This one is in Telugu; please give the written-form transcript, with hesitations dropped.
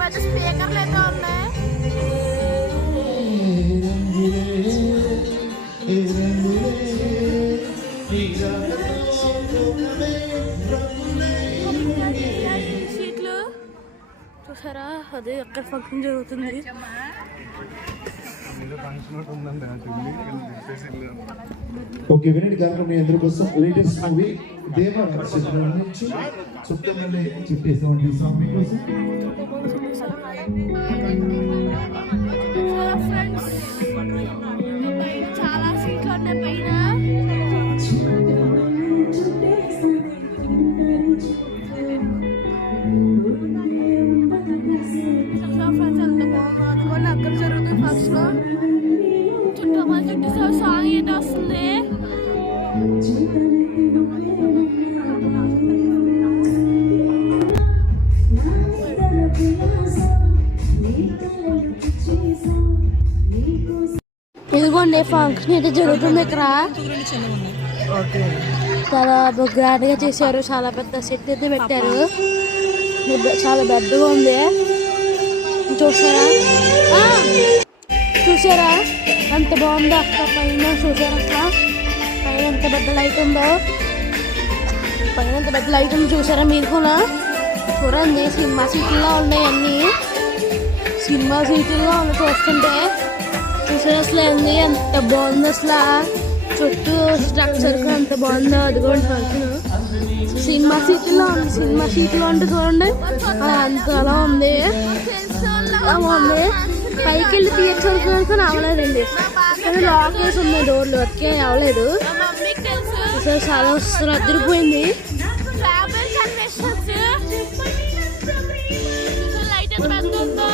పెద్ద స్పీకర్లు అయితే ఉన్నాయి. సీట్లు చూసారా, అదే ఎక్కడ ఫంక్షన్ జరుగుతుంది. ఓకే, వినండి కార్యక్రమం మీ అందరి కోసం లేటెస్ట్ మూవీ దేవా చిత్రం నుంచి చుట్టమల్లే చుట్టేసామండి సాంగ్ మీకోసం. చాలా సీట్లు ఉన్నాయి పైన. అక్కడ జరుగుతుంది ఫస్ట్ లో చుట్టూ సాంగ్ ఏదో వస్తుంది. ఇదిగోండి ఫంక్షన్ అయితే జరుగుతుంది ఇక్కడ. చాలా గ్రాండ్ గా చేశారు. చాలా పెద్ద సెట్ అయితే పెట్టారు. చాలా పెద్దగా ఉంది. చూసారా చూసారా ఎంత బాగుందో అక్కడ పైన. చూసారా అక్కడ పైన ఎంత పెద్ద లైట్ ఉందో. పైన ఎంత పెద్ద లైట్ ఉందో చూసారా మీరు కూడా. చూడండి సినిమా సీట్లలో ఉన్నాయి అన్నీ. సినిమా సీట్లలో ఉన్నాయి చూస్తుంటే. చూసారా అసలు ఏంది ఎంత బాగుంది అసలు. చుట్టూ స్ట్రక్చర్ ఎంత బాగుందో. అదిగోండి ఫంక్షన్ సినిమా సీట్లో ఉంది. సినిమా సీట్లో అంటే చూడండి అంత అలా ఉంది. బాగుంది. పైకి వెళ్ళి తీయచ్చు వరకు అవ్వలేదండి. కానీ లాక్ వేసి ఉన్నాయి డోర్లు. వరకే అవ్వలేదు. చాలా అదిరిపోయింది. లైట్ ఎంత పెద్ద ఉందో.